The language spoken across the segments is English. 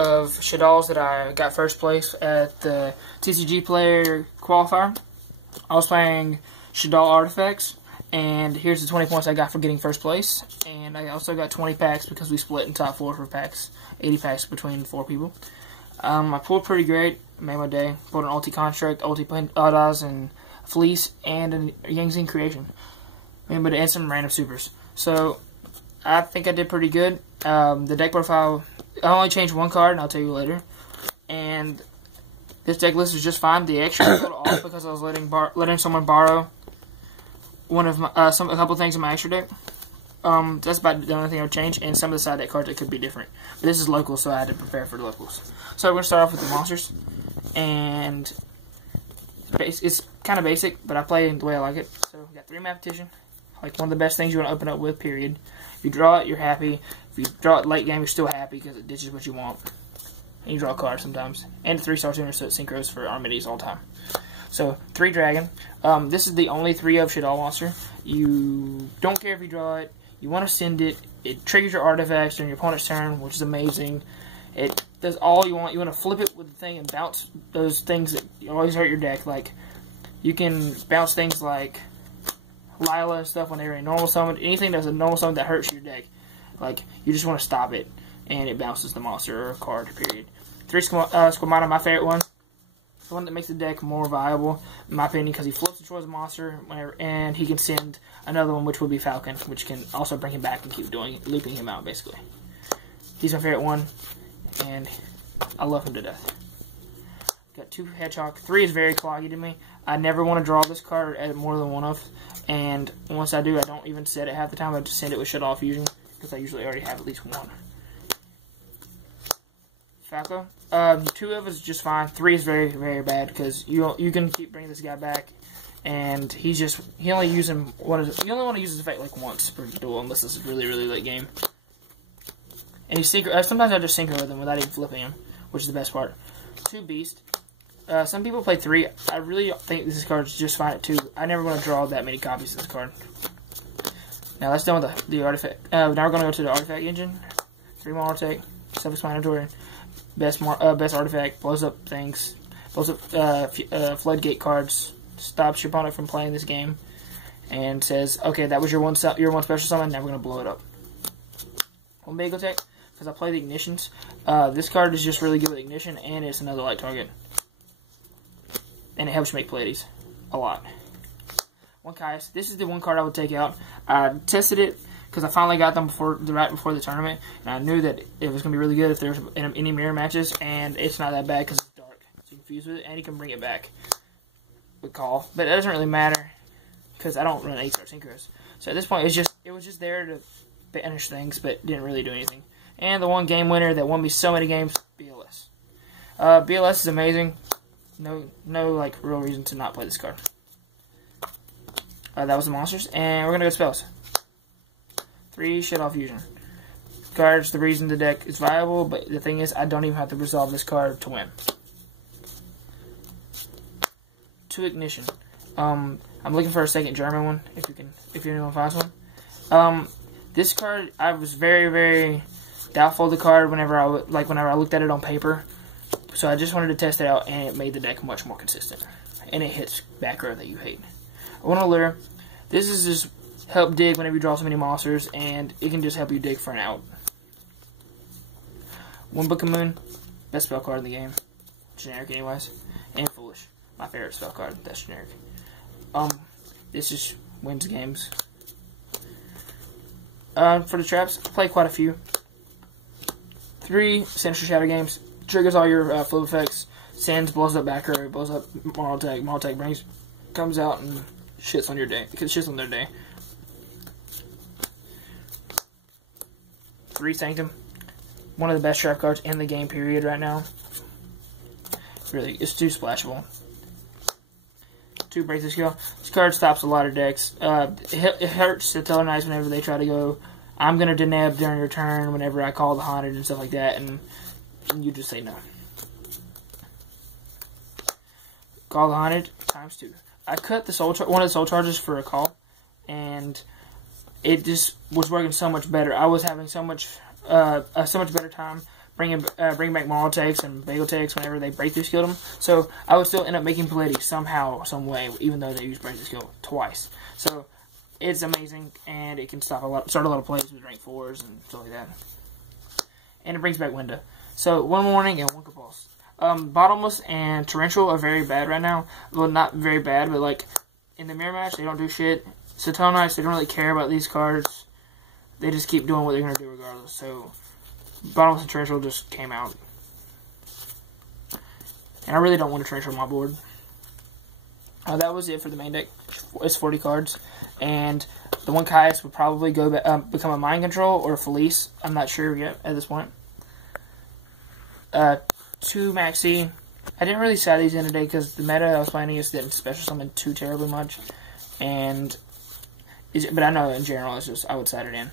of Shaddolls that I got first place at the Tcgplayer qualifier. I was playing Shaddoll Artifacts, and here's the 20 points I got for getting first place. And I also got 20 packs because we split in top 4 for packs, 80 packs between 4 people. I pulled pretty great, made my day. Pulled an ulti construct, ulti Audas, and fleece, and a Yangzing creation. And some random supers. So I think I did pretty good. The deck profile, I only changed one card, and I'll tell you later. And this deck list is just fine. The extra was a little off because I was letting someone borrow one of my a couple things in my extra deck. That's about the only thing I would change, and some of the side deck cards that could be different. But this is local, so I had to prepare for the locals. So we're gonna start off with the monsters, and it's kind of basic, but I play it the way I like it. So we got 3 mathematician, like one of the best things you want to open up with. Period. If you draw it, you're happy. If you draw it late game, you're still happy because it ditches what you want. And you draw a card sometimes. And a 3-star tuner, so it synchros for Armides all the time. So 3 dragon. This is the only 3 of Shaddoll monster. You don't care if you draw it. You want to send it. It triggers your artifacts during your opponent's turn, which is amazing. It does all you want. You want to flip it with the thing and bounce those things that always hurt your deck. Like, you can bounce things like Lila and stuff when they're a normal summon. Anything that's a normal summon that hurts your deck. Like, you just want to stop it, and it bounces the monster or card, period. 3 Squamata, my favorite one. The one that makes the deck more viable, in my opinion, because he flips the choice monster, and he can send another one, which would be Falcon, which can also bring him back and keep looping him out, basically. He's my favorite one, and I love him to death. Got 2 Hedgehog. 3 is very cloggy to me. I never want to draw this card at more than one of, and once I do, I don't even set it half the time. I just send it with Shaddoll Fusion, because I usually already have at least one. Falco. 2 of is just fine. 3 is very, very bad because you can keep bringing this guy back, and he only use him you only want to use his effect like once per duel unless this is really, really late game. And he sometimes I just synchro with him without even flipping him, which is the best part. 2 Beast. Some people play 3. I really think this card is just fine at 2. I never want to draw that many copies of this card. Now let's done with the artifact. Now we're going to go to the artifact engine. 3 more artifact. Self-explanatory. Best artifact, blows up things, blows up floodgate cards, stops your opponent from playing this game, and says, okay, that was your one special summon, now we're going to blow it up. Omega Tech, because I play the Ignitions. This card is just really good with Ignition, and it's another light target. And it helps you make Pleiades. A lot. 1 Caius. This is the one card I would take out. I tested it, because I finally got them right before the tournament, and I knew that it was going to be really good if there was any mirror matches, and it's not that bad because it's dark. So you can fuse with it, and you can bring it back with Call. But it doesn't really matter, because I don't run 8-star synchros. So at this point, it was just there to banish things, but didn't really do anything. And the one game winner that won me so many games, BLS. BLS is amazing. No like real reason to not play this card. That was the monsters, and we're going to go spells. 3 Shaddoll Fusion. Card's the reason the deck is viable, but the thing is, I don't even have to resolve this card to win. 2 Ignition. I'm looking for a second German one, if anyone finds one. This card, I was very, very doubtful of the card whenever I looked at it on paper. So I just wanted to test it out, and it made the deck much more consistent. And it hits back row that you hate. I want to lure. This is just help dig whenever you draw so many monsters, and it can just help you dig for an out. 1 Book of Moon, best spell card in the game. Generic anyways. And Foolish, my favorite spell card, that's generic. This just wins games. For the traps, I play quite a few. 3 Sinister Shadow games, triggers all your flip effects, sends, blows up back row, blows up Moral Tag comes out and shits on your day, because it shits on their day. 3 Sanctum, one of the best trap cards in the game, period, right now. Really, it's too splashable. 2 Breakthrough Skill. This card stops a lot of decks. It hurts to Tellarknights whenever they try to go, I'm going to deneb during your turn whenever I call the Haunted and stuff like that, and you just say no. Call the Haunted, ×2. I cut the one of the soul charges for a call, and it just was working so much better. I was having so much better time bring back Marl Techs and Bagel Techs whenever they breakthrough skilled them. So I would still end up making Palleti somehow, some way, even though they use breakthrough skill twice. So it's amazing, and it can start a lot of plays with rank 4s and stuff like that. And it brings back Winda. So one Warning and one Compulse. Bottomless and Torrential are very bad right now. Well, not very bad, but like in the mirror match, they don't do shit. Satellite, they don't really care about these cards. They just keep doing what they're going to do regardless. So Bottomless and Torrential just came out. And I really don't want a Torrential on my board. That was it for the main deck. It's 40 cards. And the one Caius would probably go become a Mind Control or a Felice. I'm not sure yet at this point. 2 Maxi. I didn't really side these in today because the meta I was playing against didn't special summon too terribly much. But I know in general it's just I would side it in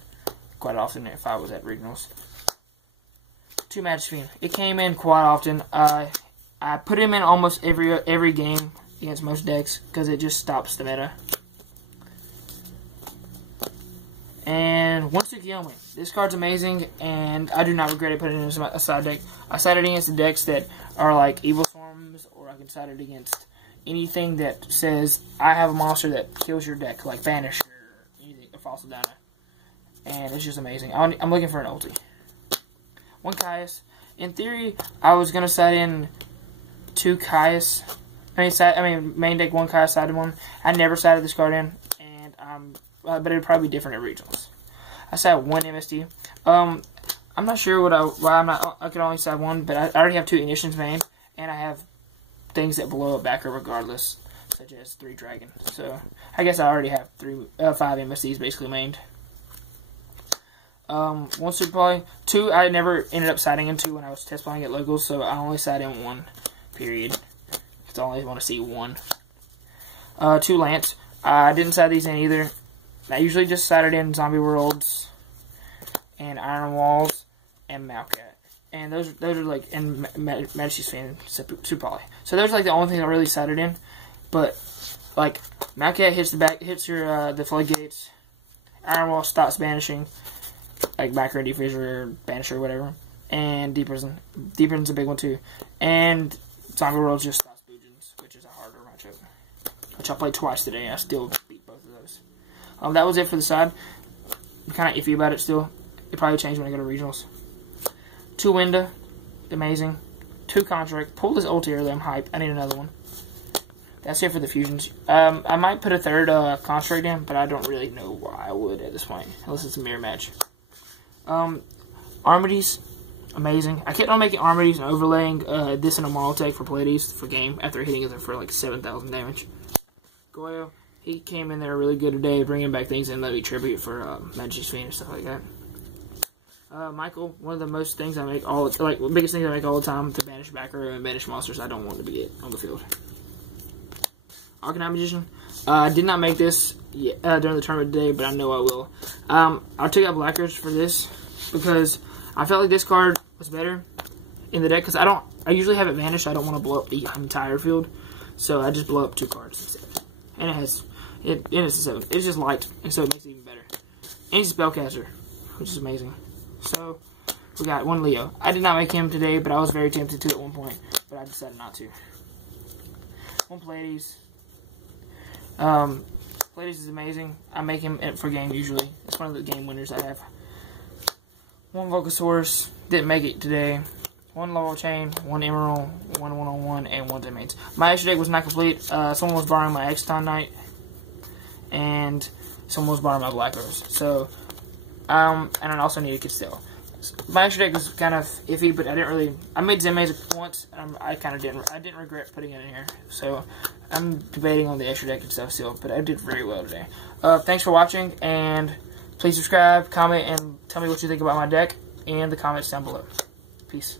quite often if I was at regionals. 2 Magic Fiend. It came in quite often. I put him in almost every game against most decks because it just stops the meta. And one Tsukiyomi. This card's amazing, and I do not regret it putting it in a side deck. I side it against the decks that are like Evil Storms, or I can side it against anything that says I have a monster that kills your deck, like Vanish or anything, or Fossil Dino. And it's just amazing. I'm looking for an ulti. 1 Caius. In theory, I was gonna side in 2 Caius. Main deck 1 Caius, sided 1. I never sided this card in, and but it would probably be different at regionals. I sided 1 MST. I'm not sure why I could only side 1, but I already have 2 Ignitions main, and I have things that blow up backer regardless, such as 3 Dragon. So I guess I already have 5 MSTs basically mained. 1 Super Poly. 2 I never ended up siding into when I was test playing at locals, so I only side in 1. Period. Because I only want to see 1. 2 Lance. I didn't side these in either. I usually just sided in Zombie Worlds and Iron Walls and Malcat. And those are like, and Majesty's Fiend, Super Poly. So those are like the only things I really sided in. But like Malcat hits your the floodgates. Iron Wall stops banishing, like Backer and Defizzer or Banisher or whatever. And Deep Prison. Deep Prison's a big one too. And Zombie Worlds just stops Boojins, which is a harder matchup. Which I played twice today, and I still beat both of those. That was it for the side. I'm kind of iffy about it still. It probably changed when I go to regionals. 2 Winda. Amazing. 2 Contract. Pull this ulti early. I'm hyped. I need another one. That's it for the fusions. I might put a 3rd Contract in, but I don't really know why I would at this point. Unless it's a mirror match. Armides. Amazing. I kept on making Armides and overlaying this in a Marl Tech for Palleti for game after hitting it for like 7,000 damage. Goyo. He came in there really good today, bringing back things in Levy Tribute for Majesty's Fiend and stuff like that. Michael, one of the most things I make biggest things I make all the time to banish backer and banish monsters I don't want to be on the field. Arcanine Magician. I did not make this during the tournament today, but I know I will. I took out Blackers for this because I felt like this card was better in the deck because I usually have it vanished. I don't want to blow up the entire field, so I just blow up 2 cards instead. And it's a 7. It's just light, and so it makes it even better. And he's a spellcaster, which is amazing. So we got 1 Leo. I did not make him today, but I was very tempted to at one point, but I decided not to. 1 Pleiades. Pleiades is amazing. I make him for game usually. It's one of the game winners I have. 1 Vulcasaurus. Didn't make it today. 1 Laurel Chain, 1 Emerald, 1 101, and 1 Domains. My extra deck was not complete. Someone was borrowing my Exton Knight, and someone was borrowing my Black Rose. So, and I also needed Castell. My extra deck was kind of iffy, but I made Zenmaze once, and I didn't regret putting it in here. So, I'm debating on the extra deck and stuff still, but I did very well today. Thanks for watching, and please subscribe, comment, and tell me what you think about my deck in the comments down below. Peace.